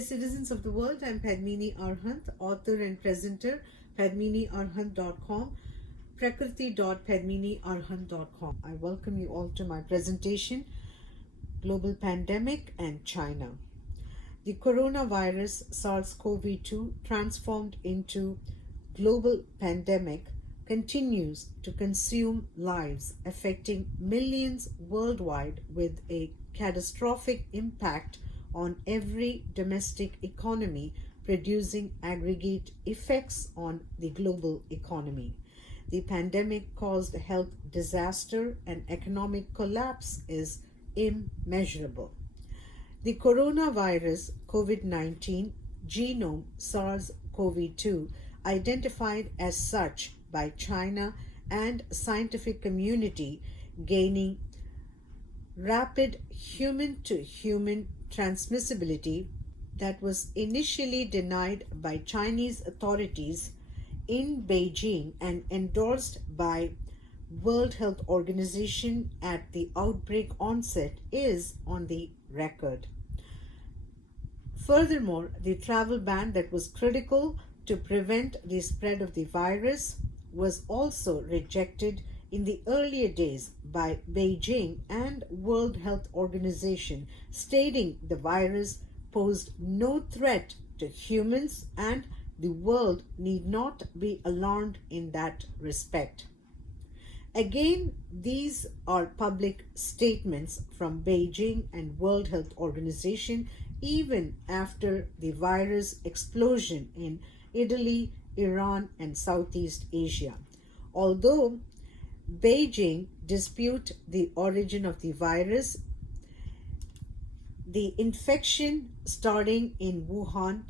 Dear citizens of the world, I'm Padmini Arhant, author and presenter, padminiarhant.com, prakriti.padminiarhant.com. I welcome you all to my presentation, Global Pandemic and China. The coronavirus SARS-CoV-2 transformed into global pandemic continues to consume lives, affecting millions worldwide with a catastrophic impact on every domestic economy, producing aggregate effects on the global economy. The pandemic caused health disaster and economic collapse is immeasurable. The coronavirus COVID-19 genome SARS-CoV-2, identified as such by China and scientific community, gaining rapid human-to-human transmissibility that was initially denied by Chinese authorities in Beijing and endorsed by World Health Organization at the outbreak onset is on the record. Furthermore, the travel ban that was critical to prevent the spread of the virus was also rejected in the earlier days by Beijing and World Health Organization, stating the virus posed no threat to humans and the world need not be alarmed in that respect. Again, these are public statements from Beijing and World Health Organization even after the virus explosion in Italy, Iran, and Southeast Asia. Although Beijing dispute the origin of the virus, the infection starting in Wuhan,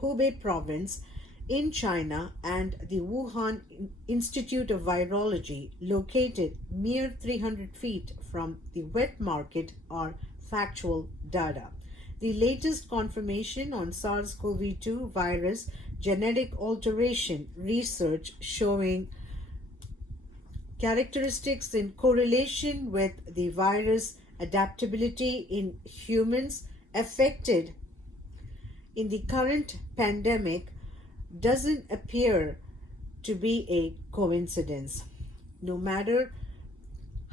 Hubei province in China, and the Wuhan Institute of Virology, located mere 300 feet from the wet market, are factual data. The latest confirmation on SARS-CoV-2 virus genetic alteration research showing characteristics in correlation with the virus adaptability in humans affected in the current pandemic doesn't appear to be a coincidence. No matter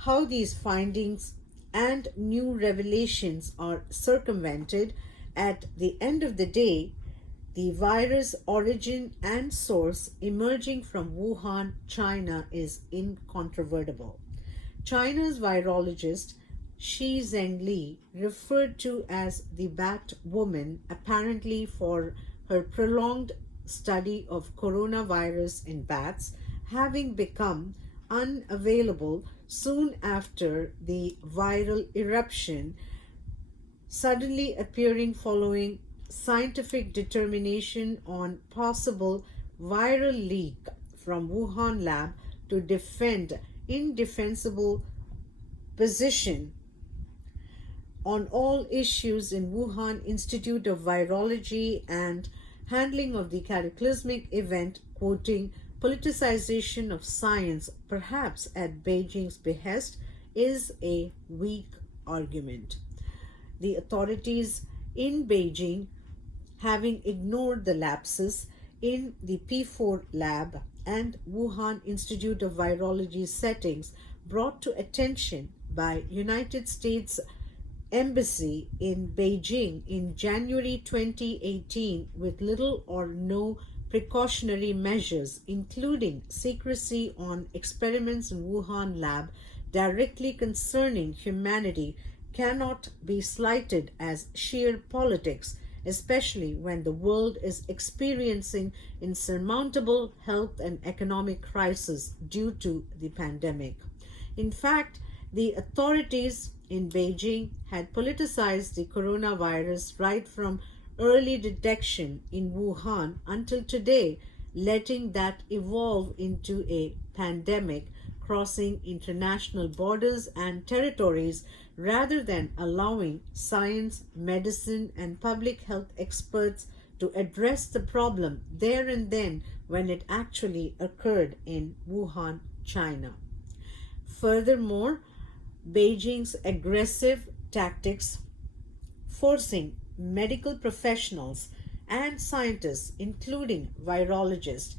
how these findings and new revelations are circumvented, at the end of the day, the virus origin and source emerging from Wuhan, China is incontrovertible. China's virologist Shi Zhengli, referred to as the Bat Woman, apparently for her prolonged study of coronavirus in bats, having become unavailable soon after the viral eruption, suddenly appearing following scientific determination on possible viral leak from Wuhan lab to defend indefensible position on all issues in Wuhan Institute of Virology and handling of the cataclysmic event, quoting politicization of science, perhaps at Beijing's behest, is a weak argument. The authorities in Beijing, having ignored the lapses in the P4 lab and Wuhan Institute of Virology settings brought to attention by United States Embassy in Beijing in January 2018 with little or no precautionary measures, including secrecy on experiments in Wuhan lab directly concerning humanity, cannot be slighted as sheer politics, especially when the world is experiencing insurmountable health and economic crisis due to the pandemic. In fact, the authorities in Beijing had politicized the coronavirus right from early detection in Wuhan until today, letting that evolve into a pandemic crossing international borders and territories rather than allowing science, medicine, and public health experts to address the problem there and then when it actually occurred in Wuhan, China. Furthermore, Beijing's aggressive tactics, forcing medical professionals and scientists, including virologists,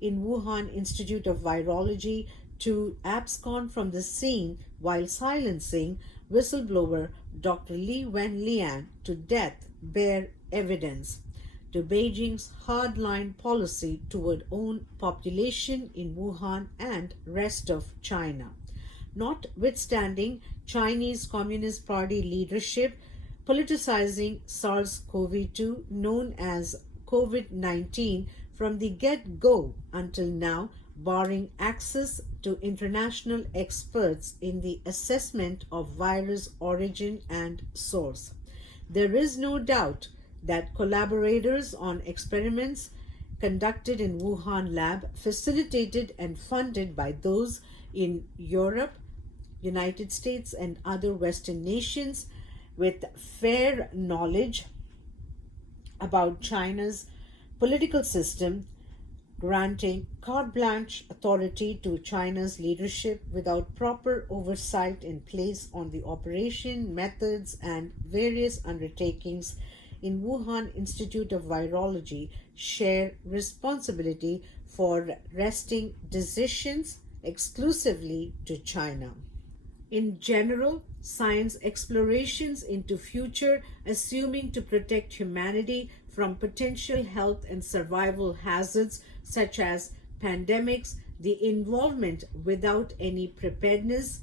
in Wuhan Institute of Virology to abscond from the scene while silencing whistleblower Dr. Li Wenlian to death bear evidence to Beijing's hardline policy toward own population in Wuhan and rest of China. Notwithstanding Chinese Communist Party leadership politicizing SARS-CoV-2 known as COVID-19 from the get-go until now, barring access to international experts in the assessment of virus origin and source. There is no doubt that collaborators on experiments conducted in Wuhan lab, facilitated and funded by those in Europe, United States and other Western nations with fair knowledge about China's political system, granting carte blanche authority to China's leadership without proper oversight in place on the operation, methods, and various undertakings in Wuhan Institute of Virology share responsibility for wresting decisions exclusively to China. In general, science explorations into future assuming to protect humanity from potential health and survival hazards such as pandemics, the involvement without any preparedness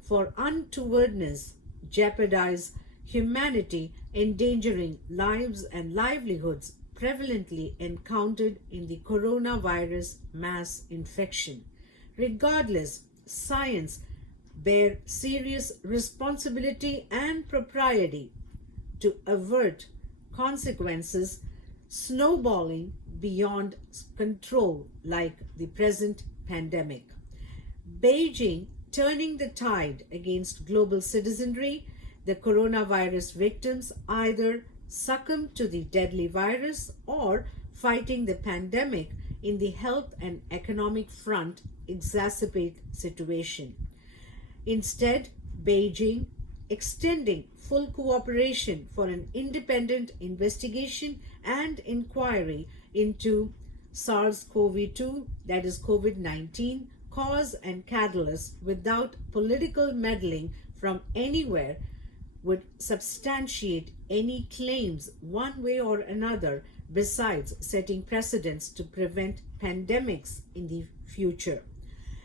for untowardness jeopardize humanity, endangering lives and livelihoods prevalently encountered in the coronavirus mass infection. Regardless, science bear serious responsibility and propriety to avert consequences snowballing beyond control like the present pandemic. Beijing turning the tide against global citizenry, the coronavirus victims either succumb to the deadly virus or fighting the pandemic in the health and economic front exacerbate situation. Instead, Beijing extending full cooperation for an independent investigation and inquiry into SARS-CoV-2, that is COVID-19, cause and catalyst without political meddling from anywhere would substantiate any claims one way or another, besides setting precedents to prevent pandemics in the future.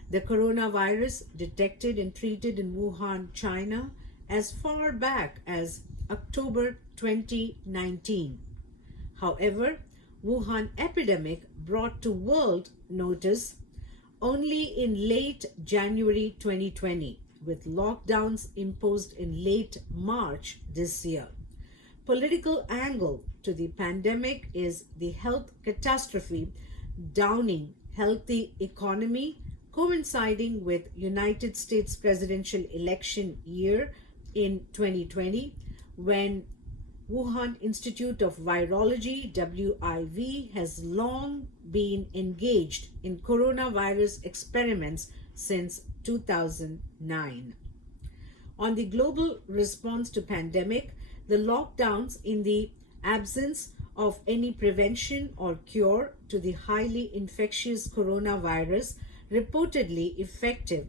The coronavirus detected and treated in Wuhan, China, as far back as October 2019. However, Wuhan epidemic brought to world notice only in late January 2020, with lockdowns imposed in late March this year. Political angle to the pandemic is the health catastrophe downing healthy economy coinciding with United States presidential election year in 2020 when Wuhan Institute of Virology WIV has long been engaged in coronavirus experiments since 2009. On the global response to pandemic, the lockdowns in the absence of any prevention or cure to the highly infectious coronavirus reportedly effective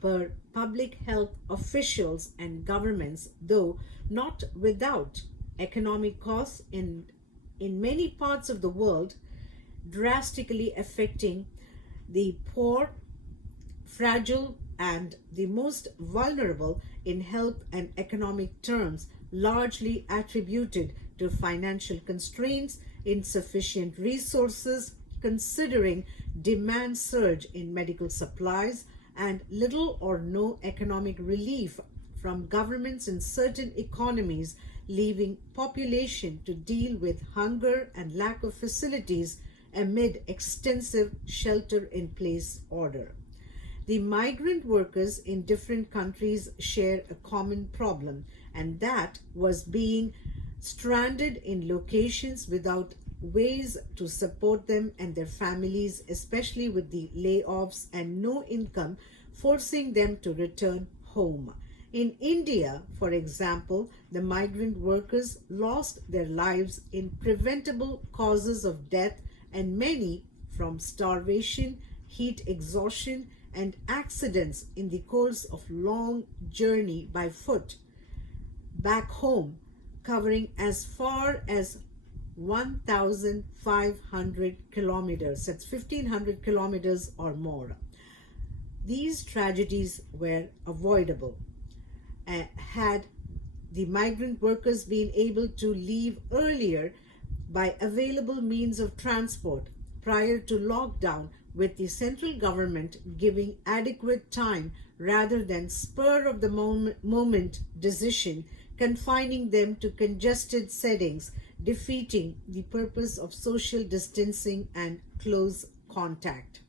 per public health officials and governments, though not without economic costs in many parts of the world, drastically affecting the poor, fragile, and the most vulnerable in health and economic terms, largely attributed to financial constraints, insufficient resources, considering demand surge in medical supplies, and little or no economic relief from governments in certain economies, leaving population to deal with hunger and lack of facilities amid extensive shelter-in-place order. The migrant workers in different countries share a common problem, and that was being stranded in locations without ways to support them and their families, especially with the layoffs and no income, forcing them to return home. In India, for example, the migrant workers lost their lives in preventable causes of death, and many from starvation, heat exhaustion, and accidents in the course of long journey by foot back home, covering as far as 1,500 kilometers. That's 1,500 kilometers or more. These tragedies were avoidable had the migrant workers been able to leave earlier by available means of transport prior to lockdown, with the central government giving adequate time rather than spur of the moment decision confining them to congested settings, defeating the purpose of social distancing and close contact.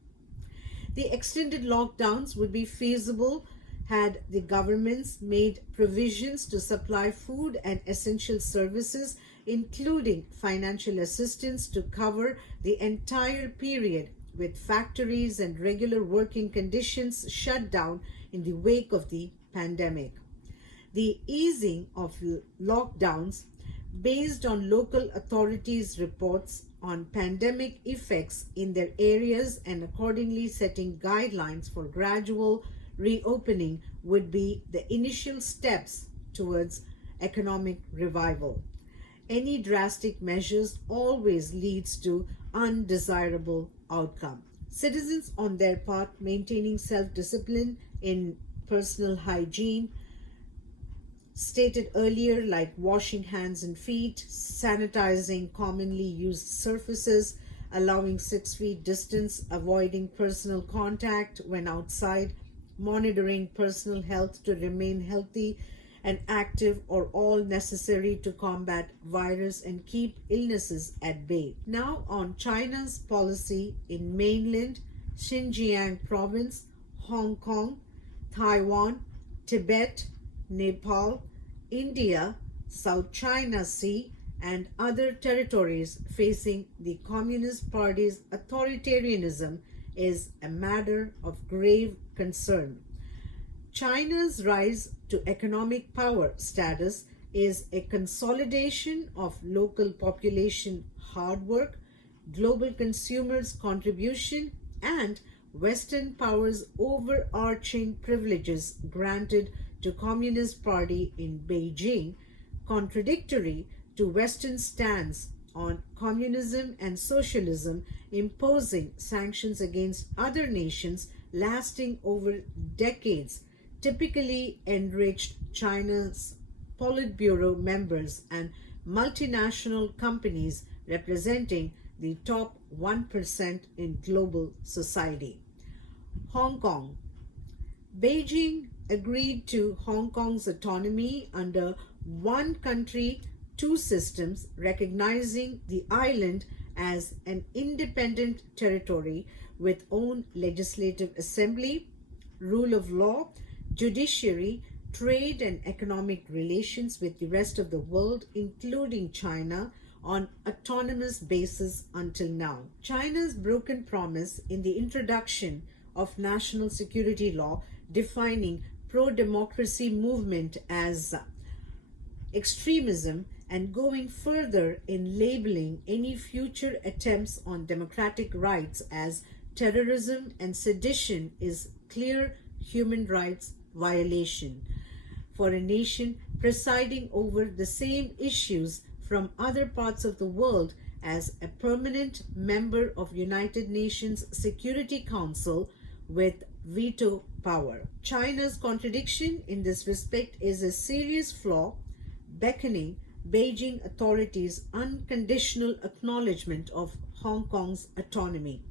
The extended lockdowns would be feasible had the governments made provisions to supply food and essential services, including financial assistance to cover the entire period, with factories and regular working conditions shut down in the wake of the pandemic. The easing of lockdowns based on local authorities' reports on pandemic effects in their areas and accordingly setting guidelines for gradual reopening would be the initial steps towards economic revival. Any drastic measures always leads to undesirable outcome. Citizens on their part maintaining self-discipline in personal hygiene, stated earlier, like washing hands and feet, sanitizing commonly used surfaces, allowing 6 feet distance, avoiding personal contact when outside, monitoring personal health to remain healthy and active are all necessary to combat virus and keep illnesses at bay. Now on China's policy in mainland Xinjiang province, Hong Kong, Taiwan, Tibet, Nepal, India, South China Sea, and other territories facing the Communist Party's authoritarianism is a matter of grave concern. China's rise to economic power status is a consolidation of local population hard work, global consumers' contribution, and Western powers' overarching privileges granted to Communist Party in Beijing, contradictory to Western stance on communism and socialism, imposing sanctions against other nations lasting over decades, typically enriched China's Politburo members and multinational companies representing the top 1% in global society. Hong Kong. Beijing agreed to Hong Kong's autonomy under one country, two systems, recognizing the island as an independent territory with own legislative assembly, rule of law, judiciary, trade and economic relations with the rest of the world, including China, on autonomous basis until now. China's broken promise in the introduction of national security law defining pro-democracy movement as extremism and going further in labeling any future attempts on democratic rights as terrorism and sedition is clear human rights violation for a nation presiding over the same issues from other parts of the world as a permanent member of United Nations Security Council with veto power. China's contradiction in this respect is a serious flaw, beckoning Beijing authorities' unconditional acknowledgement of Hong Kong's autonomy.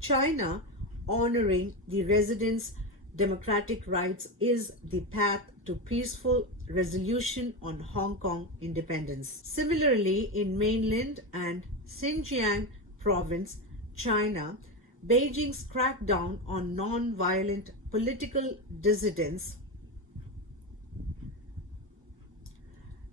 China honoring the residents' democratic rights is the path to peaceful resolution on Hong Kong independence. Similarly, in mainland and Xinjiang province, China, Beijing's crackdown on non-violent political dissidents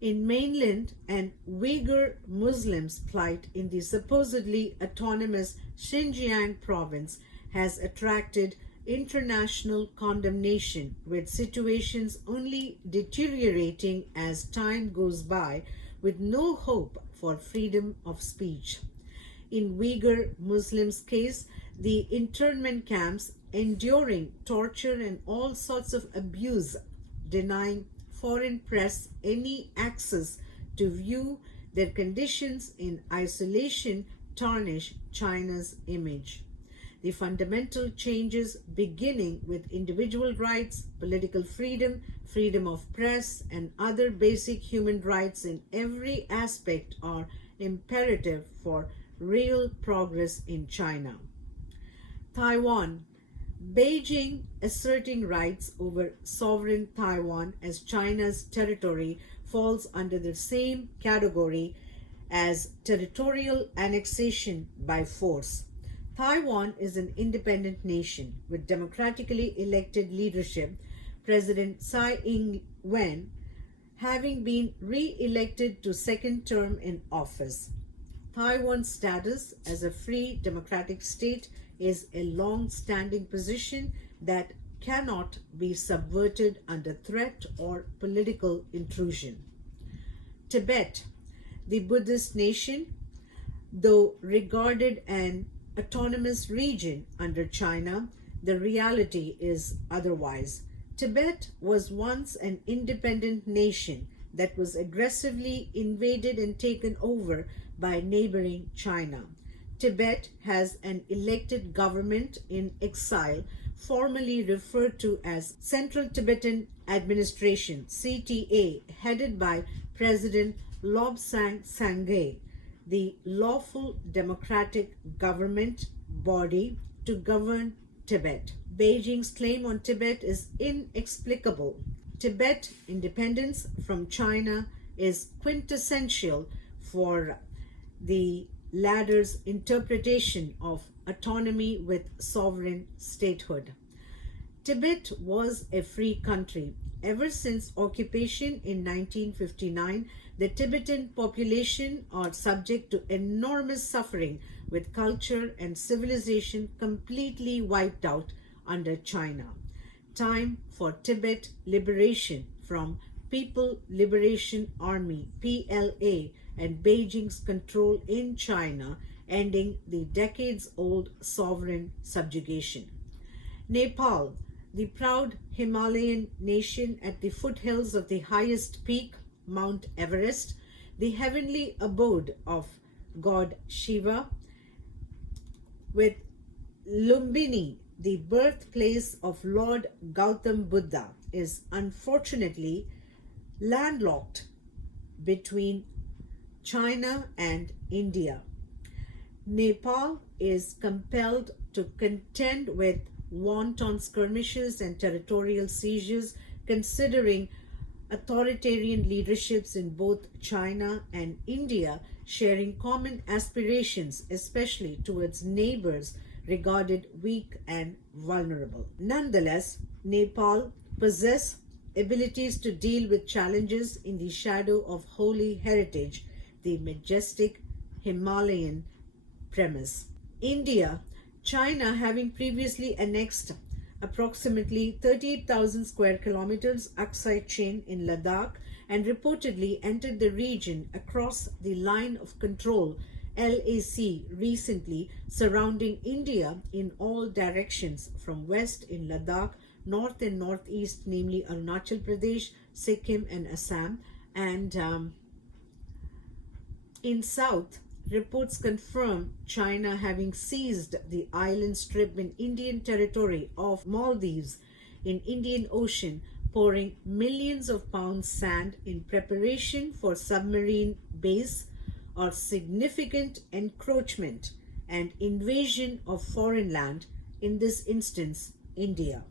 in mainland and Uyghur Muslims' plight in the supposedly autonomous Xinjiang province has attracted international condemnation, with situations only deteriorating as time goes by, with no hope for freedom of speech. In Uyghur Muslims' case, the internment camps enduring torture and all sorts of abuse, denying foreign press any access to view their conditions in isolation, tarnish China's image. The fundamental changes beginning with individual rights, political freedom, freedom of press, and other basic human rights in every aspect are imperative for real progress in China. Taiwan. Beijing asserting rights over sovereign Taiwan as China's territory falls under the same category as territorial annexation by force. Taiwan is an independent nation with democratically elected leadership, President Tsai Ing-wen having been re-elected to second term in office. Taiwan's status as a free democratic state is a long-standing position that cannot be subverted under threat or political intrusion. Tibet, the Buddhist nation, though regarded an autonomous region under China, the reality is otherwise. Tibet was once an independent nation that was aggressively invaded and taken over by neighboring China. Tibet has an elected government in exile, formally referred to as Central Tibetan Administration (CTA), headed by President Lobsang Sangay, the lawful democratic government body to govern Tibet. Beijing's claim on Tibet is inexplicable. Tibet independence from China is quintessential for the latter's interpretation of autonomy with sovereign statehood. Tibet was a free country. Ever since occupation in 1959, the Tibetan population are subject to enormous suffering, with culture and civilization completely wiped out under China. Time for Tibet liberation from People Liberation Army (PLA) and Beijing's control in China, ending the decades-old sovereign subjugation. Nepal, the proud Himalayan nation at the foothills of the highest peak, Mount Everest, the heavenly abode of God Shiva, with Lumbini, the birthplace of Lord Gautam Buddha, is unfortunately landlocked between China and India. Nepal is compelled to contend with wanton skirmishes and territorial seizures, considering authoritarian leaderships in both China and India sharing common aspirations, especially towards neighbors regarded weak and vulnerable. Nonetheless, Nepal possesses abilities to deal with challenges in the shadow of holy heritage, the majestic Himalayan premise. India, China having previously annexed approximately 38,000 square kilometers Aksai chain in Ladakh and reportedly entered the region across the line of control LAC recently, surrounding India in all directions from west in Ladakh, north and northeast, namely Arunachal Pradesh, Sikkim and Assam, and in south, reports confirm China having seized the island strip in Indian territory of Maldives in Indian Ocean, pouring millions of pounds sand in preparation for submarine base or significant encroachment and invasion of foreign land, in this instance, India.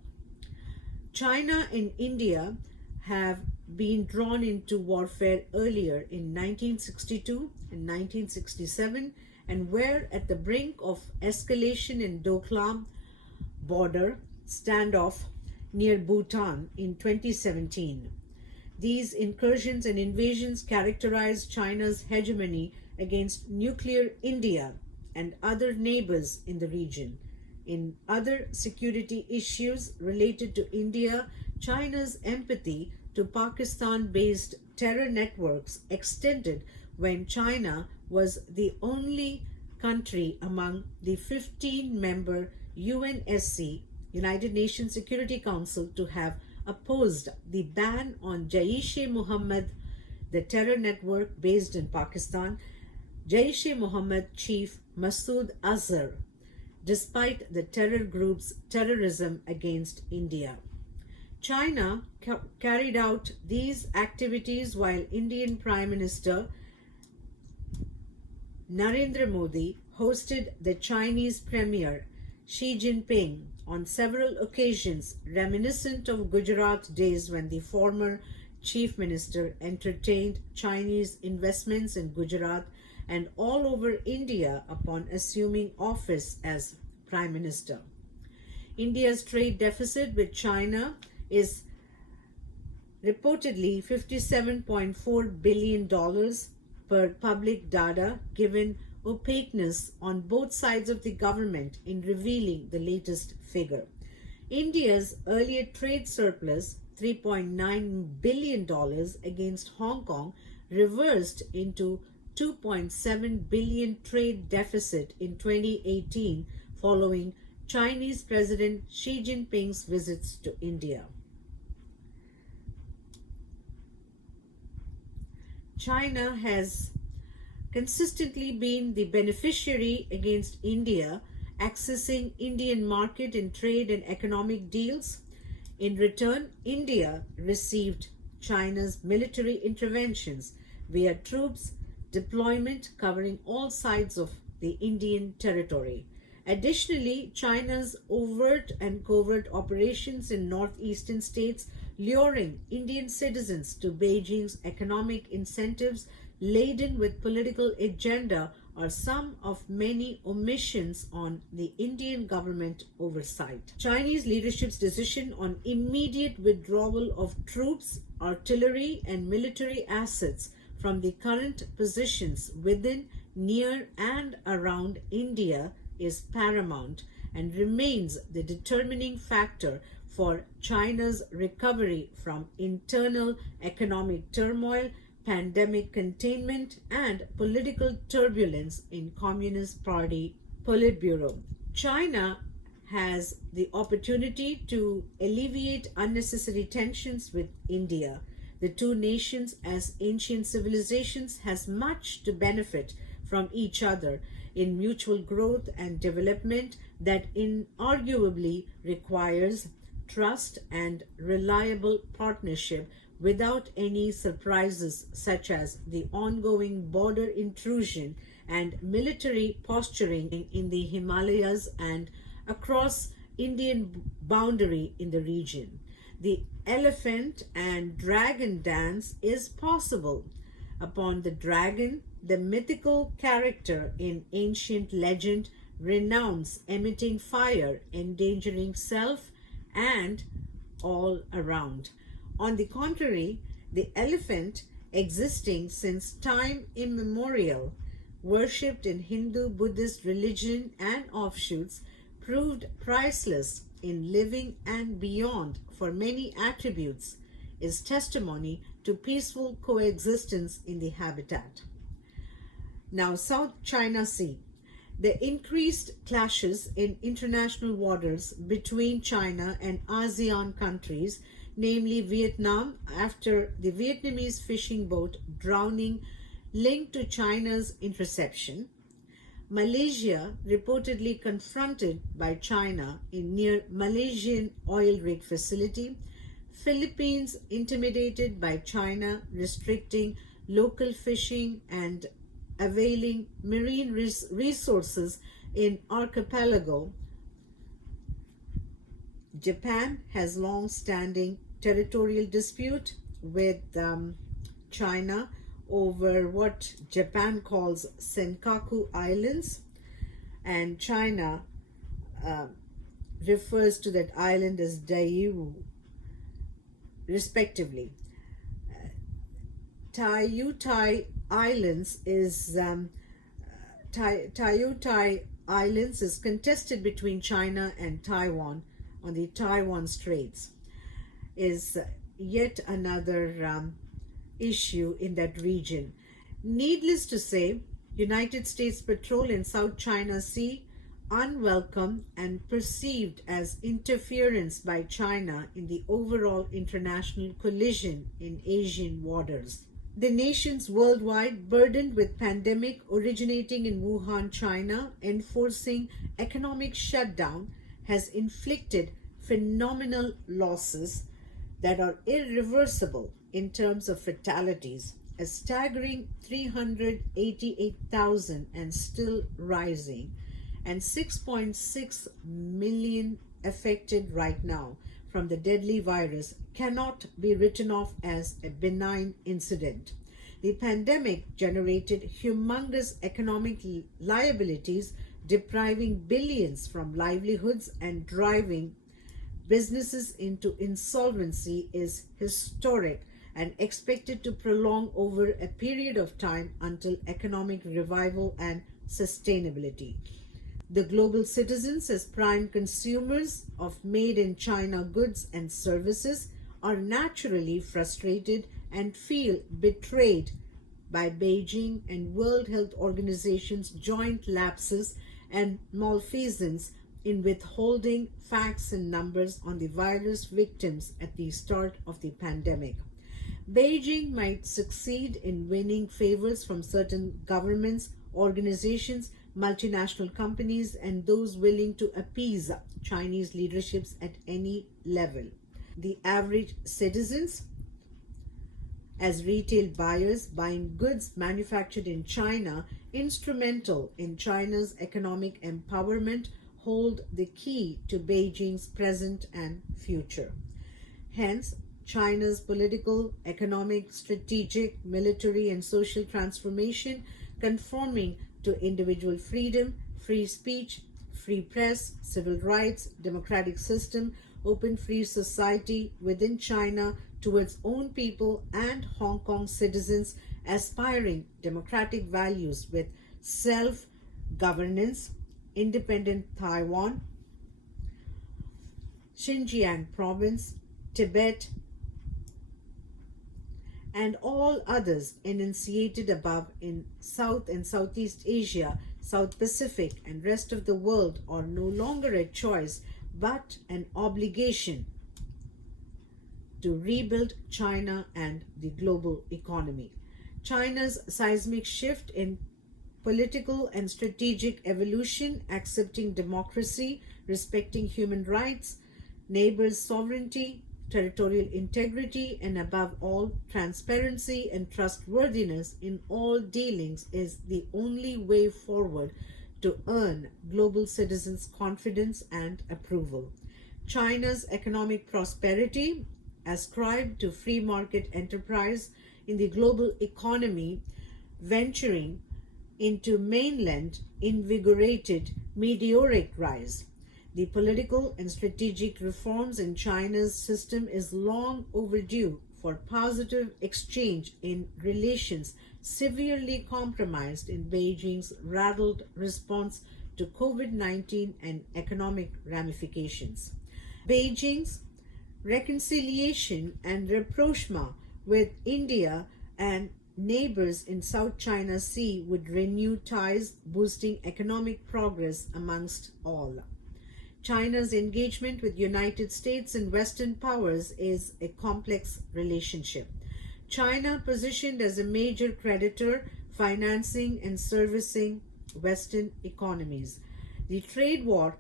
China and India have been drawn into warfare earlier in 1962 and 1967 and were at the brink of escalation in Doklam border standoff near Bhutan in 2017. These incursions and invasions characterize China's hegemony against nuclear India and other neighbors in the region. In other security issues related to India, China's empathy to Pakistan based terror networks extended when China was the only country among the 15-member UNSC, United Nations Security Council, to have opposed the ban on Jaish-e-Mohammed, the terror network based in Pakistan. Jaish-e-Mohammed chief Masood Azhar, despite the terror group's terrorism against India. China carried out these activities while Indian Prime Minister Narendra Modi hosted the Chinese Premier Xi Jinping on several occasions, reminiscent of Gujarat days when the former Chief Minister entertained Chinese investments in Gujarat and all over India upon assuming office as Prime Minister. India's trade deficit with China is reportedly $57.4 billion per public data, given opaqueness on both sides of the government in revealing the latest figure. India's earlier trade surplus, $3.9 billion against Hong Kong, reversed into $2.7 billion trade deficit in 2018 following Chinese President Xi Jinping's visits to India. China has consistently been the beneficiary against India, accessing Indian market in trade and economic deals. In return, India received China's military interventions via troops deployment covering all sides of the Indian territory. Additionally, China's overt and covert operations in northeastern states, luring Indian citizens to Beijing's economic incentives laden with political agenda, are some of many omissions on the Indian government oversight. Chinese leadership's decision on immediate withdrawal of troops, artillery, and military assets from the current positions within, near, and around India is paramount and remains the determining factor for China's recovery from internal economic turmoil, pandemic containment, and political turbulence in Communist Party Politburo. China has the opportunity to alleviate unnecessary tensions with India. The two nations, as ancient civilizations, has much to benefit from each other in mutual growth and development that inarguably requires trust and reliable partnership without any surprises such as the ongoing border intrusion and military posturing in the Himalayas and across Indian boundary in the region. The elephant and dragon dance is possible. Upon the dragon, the mythical character in ancient legend, renounce emitting fire, endangering self and all around. On the contrary, the elephant, existing since time immemorial, worshipped in Hindu, Buddhist religion and offshoots, proved priceless in living and beyond for many attributes, is testimony to peaceful coexistence in the habitat. Now, South China Sea. The increased clashes in international waters between China and ASEAN countries, namely Vietnam, after the Vietnamese fishing boat drowning linked to China's interception, Malaysia reportedly confronted by China in near Malaysian oil rig facility, Philippines intimidated by China restricting local fishing and availing marine resources in archipelago. Japan has long-standing territorial dispute with China over what Japan calls Senkaku Islands, and China refers to that island as Diaoyu, respectively. Tayutai Islands is Tayutai Islands is contested between China and Taiwan on the Taiwan Straits, is yet another issue in that region. Needless to say, United States patrol in South China Sea unwelcome and perceived as interference by China in the overall international collision in Asian waters. The nations worldwide burdened with pandemic originating in Wuhan, China, enforcing economic shutdown has inflicted phenomenal losses that are irreversible in terms of fatalities, a staggering 388,000 and still rising, and 6.6 million affected right now from the deadly virus cannot be written off as a benign incident. The pandemic generated humongous economic liabilities, depriving billions from livelihoods and driving businesses into insolvency is historic and expected to prolong over a period of time until economic revival and sustainability. The global citizens, as prime consumers of made in China goods and services, are naturally frustrated and feel betrayed by Beijing and World Health Organization's joint lapses and malfeasance in withholding facts and numbers on the virus victims at the start of the pandemic. Beijing might succeed in winning favors from certain governments, organizations, multinational companies, and those willing to appease Chinese leaderships at any level. The average citizens, as retail buyers buying goods manufactured in China, instrumental in China's economic empowerment, hold the key to Beijing's present and future. Hence, China's political, economic, strategic, military, and social transformation conforming to individual freedom, free speech, free press, civil rights, democratic system, open free society within China towards own people and Hong Kong citizens aspiring democratic values with self-governance, independent Taiwan, Xinjiang province, Tibet, and all others enunciated above in South and Southeast Asia, South Pacific, and rest of the world are no longer a choice but an obligation to rebuild China and the global economy. China's seismic shift in political and strategic evolution, accepting democracy, respecting human rights, neighbors' sovereignty, territorial integrity, and above all, transparency and trustworthiness in all dealings is the only way forward to earn global citizens' confidence and approval. China's economic prosperity, ascribed to free market enterprise in the global economy, venturing into mainland, invigorated meteoric rise. The political and strategic reforms in China's system is long overdue for positive exchange in relations severely compromised in Beijing's rattled response to COVID-19 and economic ramifications. Beijing's reconciliation and rapprochement with India and neighbors in South China Sea would renew ties, boosting economic progress amongst all. China's engagement with United States and Western powers is a complex relationship. China, positioned as a major creditor, financing and servicing Western economies. The trade war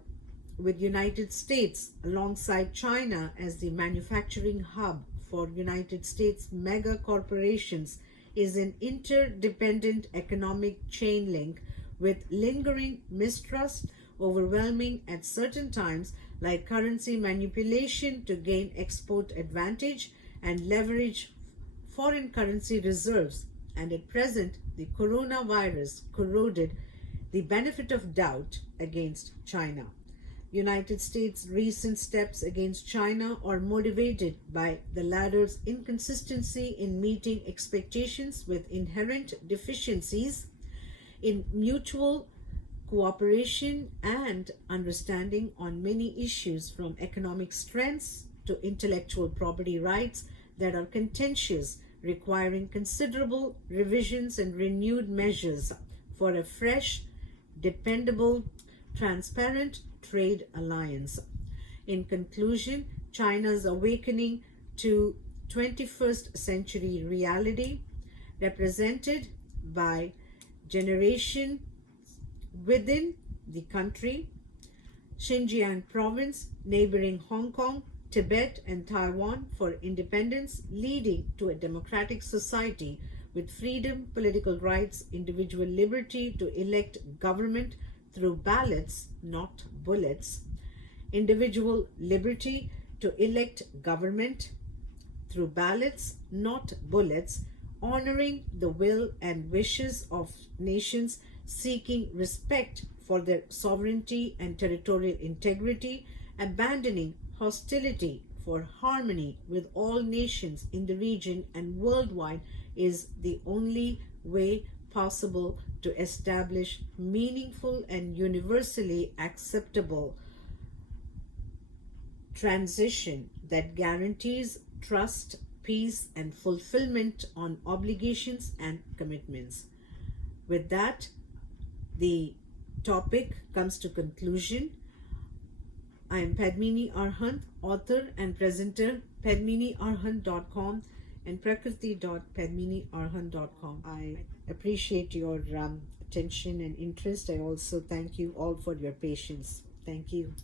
with United States alongside China as the manufacturing hub for United States mega corporations is an interdependent economic chain link with lingering mistrust, overwhelming at certain times, like currency manipulation to gain export advantage and leverage foreign currency reserves, and at present the coronavirus corroded the benefit of doubt against China. United States' recent steps against China are motivated by the latter's inconsistency in meeting expectations with inherent deficiencies in mutual cooperation and understanding on many issues from economic strengths to intellectual property rights that are contentious, requiring considerable revisions and renewed measures for a fresh, dependable, transparent trade alliance. In conclusion, China's awakening to 21st century reality, represented by generation within the country, Xinjiang province, neighboring Hong Kong, Tibet, and Taiwan for independence, leading to a democratic society with freedom, political rights, individual liberty to elect government through ballots, not bullets, individual liberty to elect government through ballots, not bullets, honoring the will and wishes of nations seeking respect for their sovereignty and territorial integrity, abandoning hostility for harmony with all nations in the region and worldwide is the only way possible to establish meaningful and universally acceptable transition that guarantees trust, peace, and fulfillment on obligations and commitments. With that, the topic comes to conclusion. I am Padmini Arhant, author and presenter, padminiarhant.com and prakriti.padminiarhant.com. I appreciate your attention and interest. I also thank you all for your patience. Thank you.